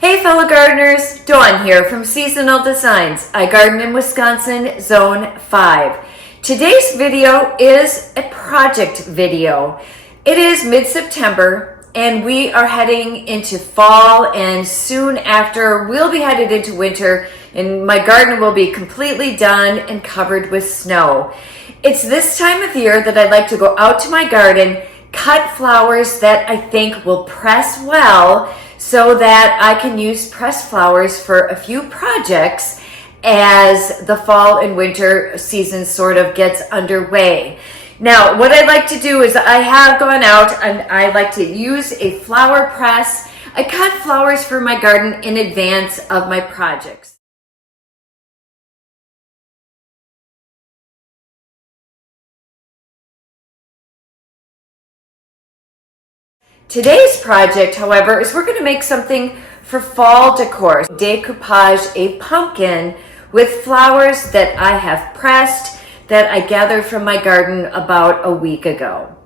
Hey fellow gardeners, Dawn here from Seasonal Designs. I garden in Wisconsin, Zone 5. Today's video is a project video. It is mid-September and we are heading into fall, and soon after we'll be headed into winter and my garden will be completely done and covered with snow. It's this time of year that I like to go out to my garden, cut flowers that I think will press well so that I can use pressed flowers for a few projects as the fall and winter season sort of gets underway. Now, what I like to do is I have gone out and I like to use a flower press. I cut flowers for my garden in advance of my projects. Today's project, however, is we're going to make something for fall decor. Decoupage a pumpkin with flowers that I have pressed that I gathered from my garden about a week ago.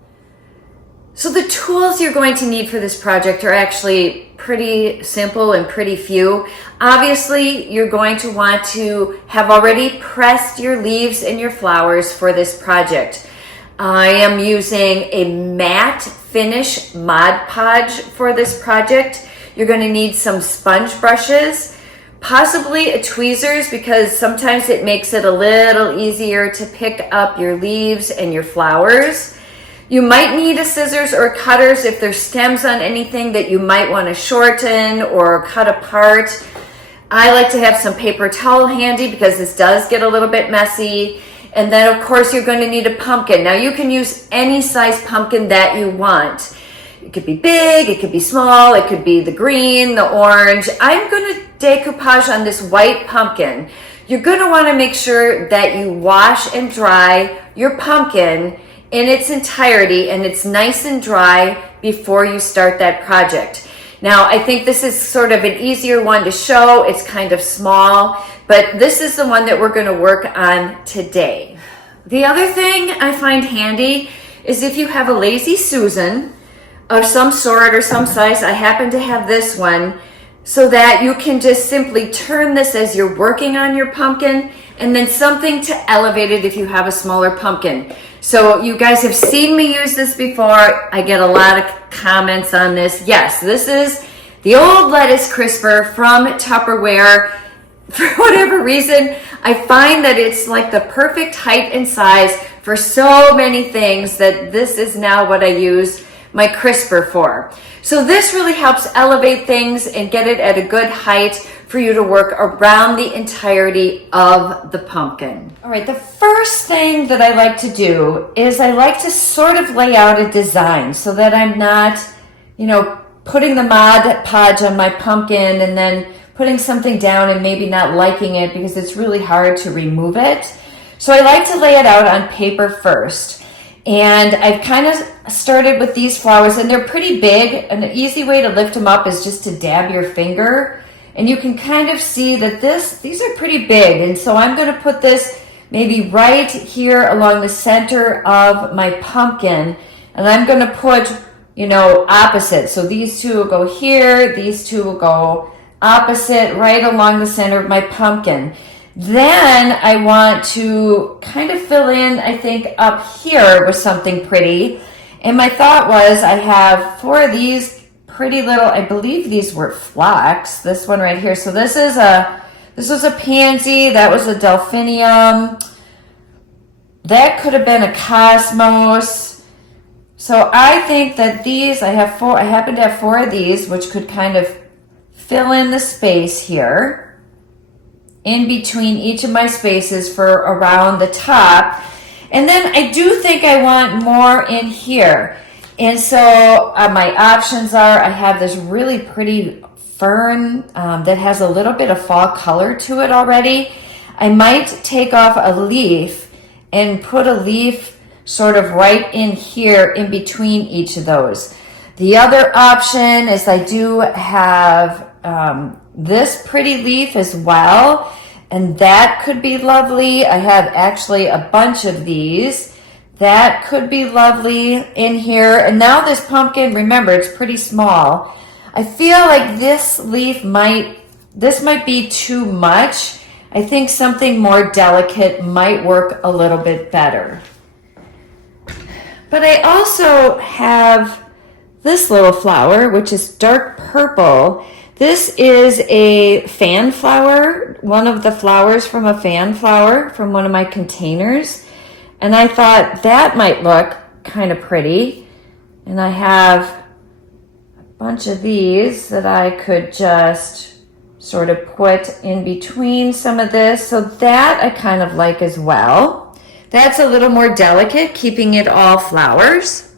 So the tools you're going to need for this project are actually pretty simple and pretty few. Obviously, you're going to want to have already pressed your leaves and your flowers for this project. I am using a matte finish Mod Podge for this project. You're going to need some sponge brushes, possibly a tweezers, because sometimes it makes it a little easier to pick up your leaves and your flowers. You might need a scissors or cutters if there's stems on anything that you might want to shorten or cut apart. I like to have some paper towel handy because this does get a little bit messy. And then, of course, you're going to need a pumpkin. Now, you can use any size pumpkin that you want. It could be big, it could be small, it could be the green, the orange. I'm going to decoupage on this white pumpkin. You're going to want to make sure that you wash and dry your pumpkin in its entirety and it's nice and dry before you start that project. Now, I think this is sort of an easier one to show. It's kind of small, but this is the one that we're going to work on today. The other thing I find handy is if you have a Lazy Susan of some sort or some size. I happen to have this one, so that you can just simply turn this as you're working on your pumpkin, and then something to elevate it if you have a smaller pumpkin. So you guys have seen me use this before. I get a lot of comments on this. Yes, this is the old lettuce crisper from Tupperware. For whatever reason, I find that it's like the perfect height and size for so many things that this is now what I use my crisper for. So this really helps elevate things and get it at a good height for you to work around the entirety of the pumpkin. All right, the first thing that I like to do is I like to sort of lay out a design so that I'm not, putting the Mod Podge on my pumpkin and then putting something down and maybe not liking it because it's really hard to remove it. So I like to lay it out on paper first. And I've kind of started with these flowers, and they're pretty big. An easy way to lift them up is just to dab your finger. And you can kind of see that these are pretty big. And so I'm going to put this maybe right here along the center of my pumpkin. And I'm going to put, opposite. So these two will go here. These two will go opposite right along the center of my pumpkin. Then I want to kind of fill in, I think, up here with something pretty. And my thought was I have 4 of these pretty little, I believe these were phlox, this one right here. So this was a pansy, that was a delphinium. That could have been a cosmos. So I think that these, I happen to have 4 of these, which could kind of fill in the space here in between each of my spaces for around the top. And then I do think I want more in here. And so my options are, I have this really pretty fern that has a little bit of fall color to it already. I might take off a leaf and put a leaf sort of right in here in between each of those. The other option is I do have this pretty leaf as well, and that could be lovely. I have actually a bunch of these. That could be lovely in here. And now this pumpkin, remember, it's pretty small. I feel like this might be too much. I think something more delicate might work a little bit better. But I also have this little flower, which is dark purple. This is a fan flower, one of the flowers from a fan flower from one of my containers. And I thought that might look kind of pretty. And I have a bunch of these that I could just sort of put in between some of this. So that I kind of like as well. That's a little more delicate, keeping it all flowers.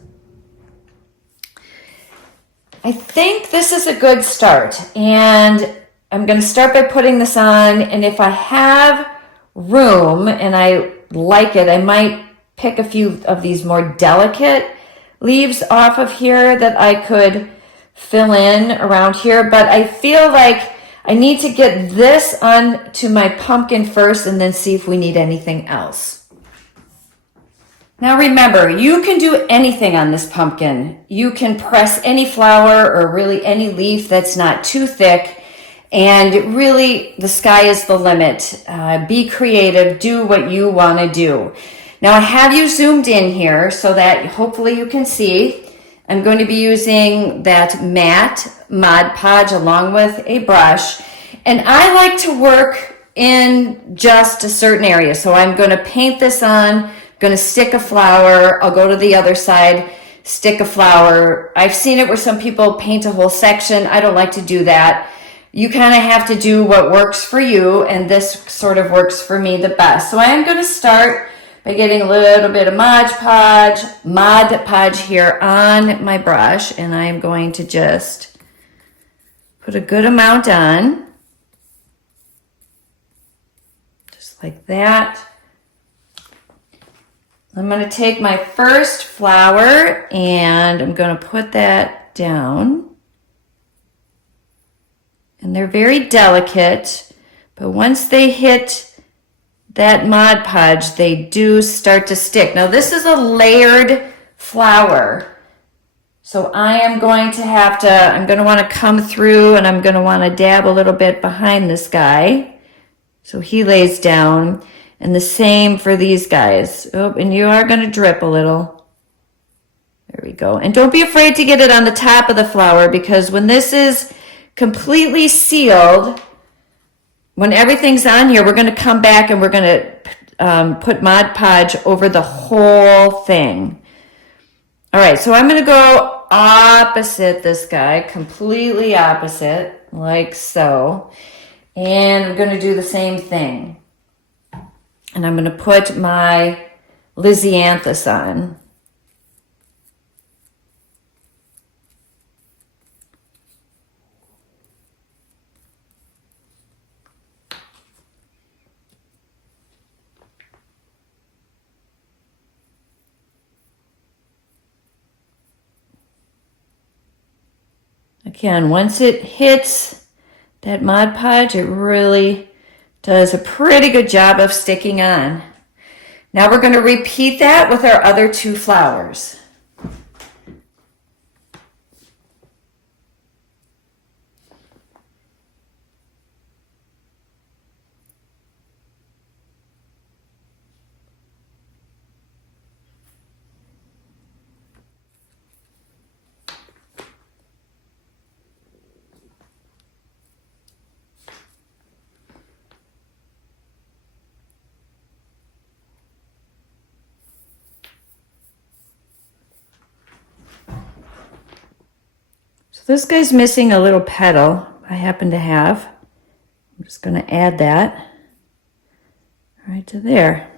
I think this is a good start, and I'm going to start by putting this on, and if I have room and I like it, I might pick a few of these more delicate leaves off of here that I could fill in around here, but I feel like I need to get this onto my pumpkin first and then see if we need anything else. Now remember, you can do anything on this pumpkin. You can press any flower or really any leaf that's not too thick, and really the sky is the limit. Be creative, do what you want to do. Now I have you zoomed in here so that hopefully you can see. I'm going to be using that matte Mod Podge along with a brush, and I like to work in just a certain area. So I'm going to paint this on, going to stick a flower. I'll go to the other side, stick a flower. I've seen it where some people paint a whole section. I don't like to do that. You kind of have to do what works for you, and this sort of works for me the best. So I am going to start by getting a little bit of Mod Podge here on my brush, and I am going to just put a good amount on, just like that. I'm going to take my first flower and I'm going to put that down. And they're very delicate, but once they hit that Mod Podge, they do start to stick. Now this is a layered flower, so I am going to have to, I'm going to want to come through and I'm going to want to dab a little bit behind this guy so he lays down. And the same for these guys. Oh, and you are going to drip a little. There we go. And don't be afraid to get it on the top of the flower, because when this is completely sealed, when everything's on here, we're going to come back and we're going to put Mod Podge over the whole thing. All right, so I'm going to go opposite this guy, completely opposite, like so. And I'm going to do the same thing. And I'm going to put my Lysianthus on. Again, once it hits that Mod Podge, it really does a pretty good job of sticking on. Now we're going to repeat that with our other two flowers. This guy's missing a little petal I happen to have. I'm just going to add that right to there.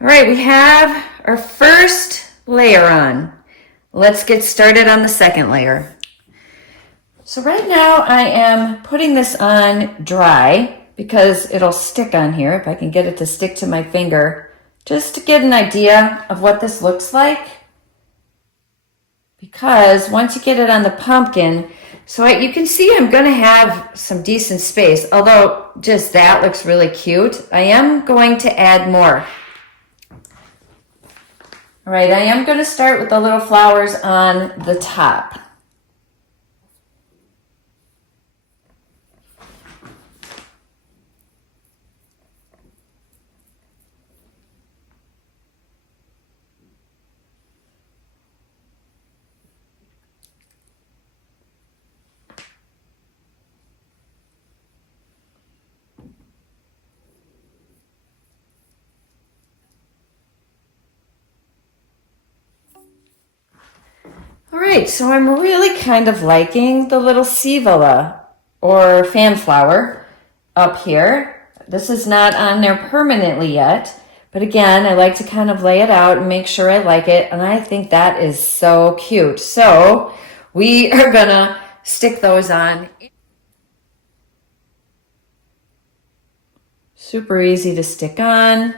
All right, we have our first layer on. Let's get started on the second layer. So right now I am putting this on dry because it'll stick on here, if I can get it to stick to my finger, just to get an idea of what this looks like. Because once you get it on the pumpkin, so you can see I'm going to have some decent space, although just that looks really cute. I am going to add more. All right, I am going to start with the little flowers on the top. All right, so I'm really kind of liking the little Sivilla or fan flower up here. This is not on there permanently yet, but again, I like to kind of lay it out and make sure I like it, and I think that is so cute. So we are gonna stick those on. Super easy to stick on.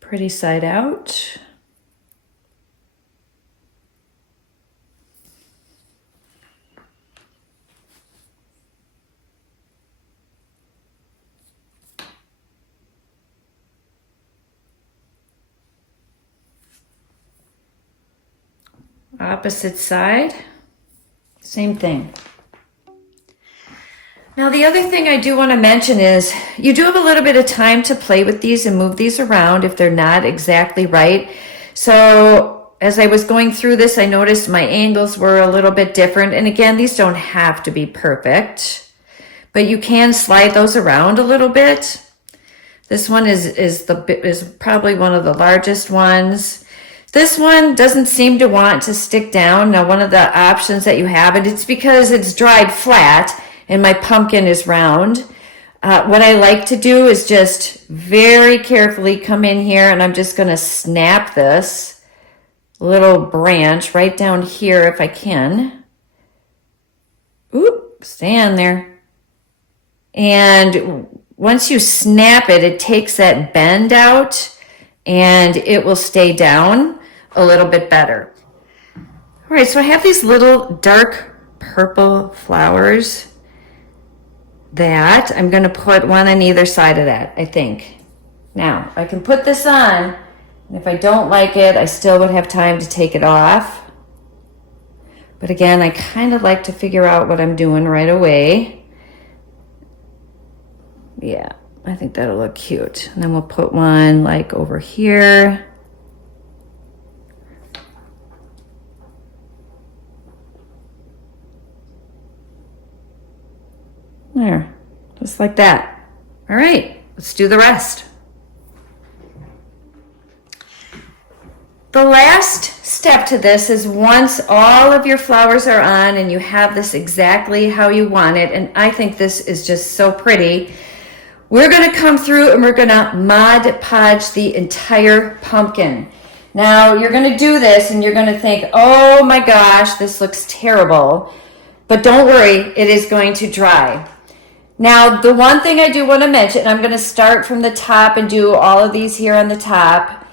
Pretty side out. Opposite side, same thing. Now the other thing I do want to mention is you do have a little bit of time to play with these and move these around if they're not exactly right. So as I was going through this, I noticed my angles were a little bit different. And again, these don't have to be perfect, but you can slide those around a little bit. This one is probably one of the largest ones. This one doesn't seem to want to stick down. Now, one of the options that you have, and it's because it's dried flat and my pumpkin is round. What I like to do is just very carefully come in here, and I'm just going to snap this little branch right down here if I can. Oop, stand there. And once you snap it, it takes that bend out and it will stay down a little bit better. All right, so I have these little dark purple flowers that I'm going to put one on either side of that, I think. Now, I can put this on, and if I don't like it, I still would have time to take it off. But again, I kind of like to figure out what I'm doing right away. Yeah, I think that'll look cute. And then we'll put one like over here. There, just like that. All right, let's do the rest. The last step to this is once all of your flowers are on and you have this exactly how you want it, and I think this is just so pretty, we're going to come through and we're going to Mod Podge the entire pumpkin. Now, you're going to do this and you're going to think, oh my gosh, this looks terrible. But don't worry, it is going to dry. Now, the one thing I do want to mention, I'm going to start from the top and do all of these here on the top.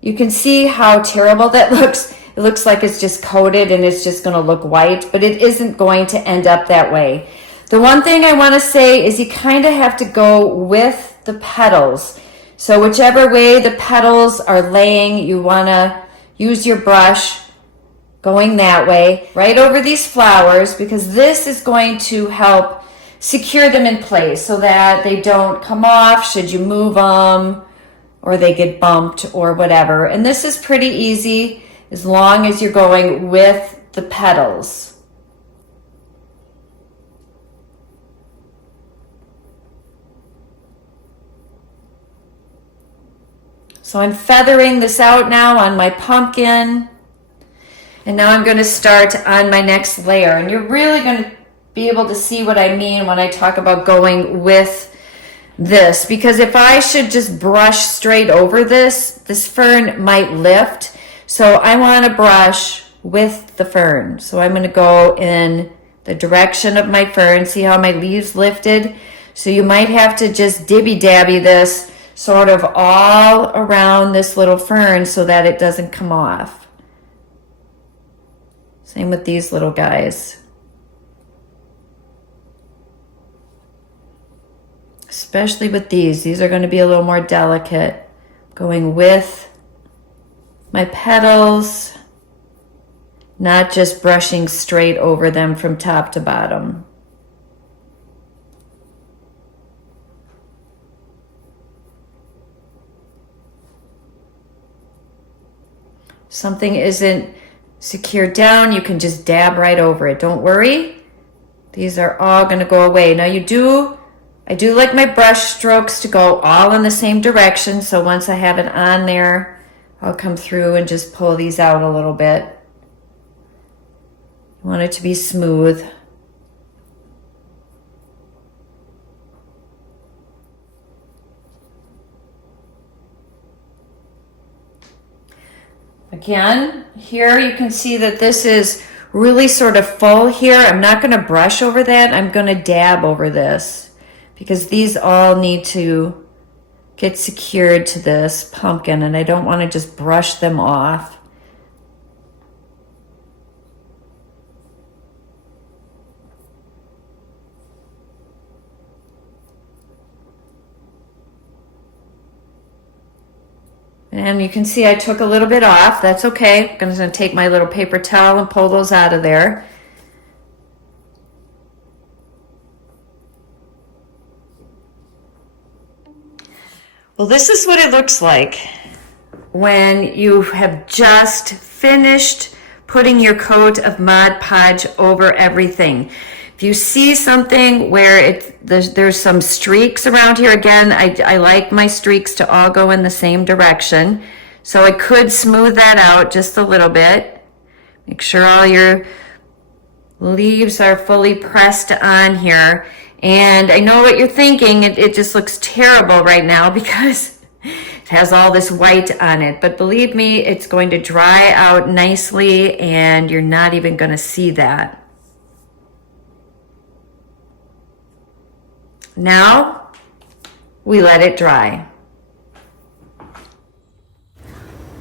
You can see how terrible that looks. It looks like it's just coated and it's just going to look white, but it isn't going to end up that way. The one thing I want to say is you kind of have to go with the petals. So whichever way the petals are laying, you want to use your brush going that way, right over these flowers, because this is going to help secure them in place so that they don't come off should you move them or they get bumped or whatever. And this is pretty easy as long as you're going with the petals. So I'm feathering this out now on my pumpkin. And now I'm going to start on my next layer. And you're really going to be able to see what I mean when I talk about going with this. Because if I should just brush straight over this fern might lift. So I want to brush with the fern. So I'm going to go in the direction of my fern. See how my leaves lifted? So you might have to just dibby-dabby this sort of all around this little fern so that it doesn't come off. Same with these little guys. Especially with these. These are going to be a little more delicate. Going with my petals, not just brushing straight over them from top to bottom. something isn't secured down, you can just dab right over it. Don't worry. These are all going to go away. Now I do like my brush strokes to go all in the same direction. So once I have it on there, I'll come through and just pull these out a little bit. You want it to be smooth. Again, here you can see that this is really sort of full here. I'm not going to brush over that. I'm going to dab over this because these all need to get secured to this pumpkin and I don't want to just brush them off. And you can see I took a little bit off. That's okay. I'm going to take my little paper towel and pull those out of there. Well, this is what it looks like when you have just finished putting your coat of Mod Podge over everything. If you see something where there's some streaks around here, again, I like my streaks to all go in the same direction. So I could smooth that out just a little bit. Make sure all your leaves are fully pressed on here. And I know what you're thinking. It just looks terrible right now because it has all this white on it. But believe me, it's going to dry out nicely and you're not even going to see that. Now, we let it dry.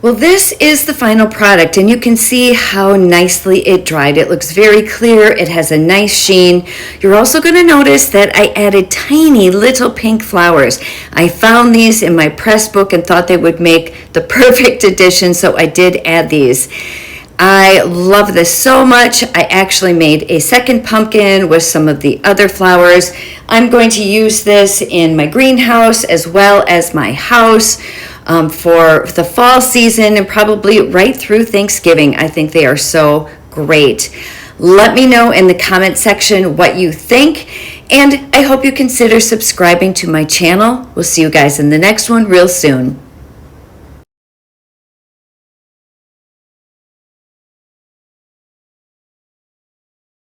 Well, this is the final product, and you can see how nicely it dried. It looks very clear. It has a nice sheen. You're also going to notice that I added tiny little pink flowers. I found these in my press book and thought they would make the perfect addition, so I did add these. I love this so much. I actually made a second pumpkin with some of the other flowers. I'm going to use this in my greenhouse as well as my house for the fall season and probably right through Thanksgiving. I think they are so great. Let me know in the comment section what you think, and I hope you consider subscribing to my channel. We'll see you guys in the next one real soon.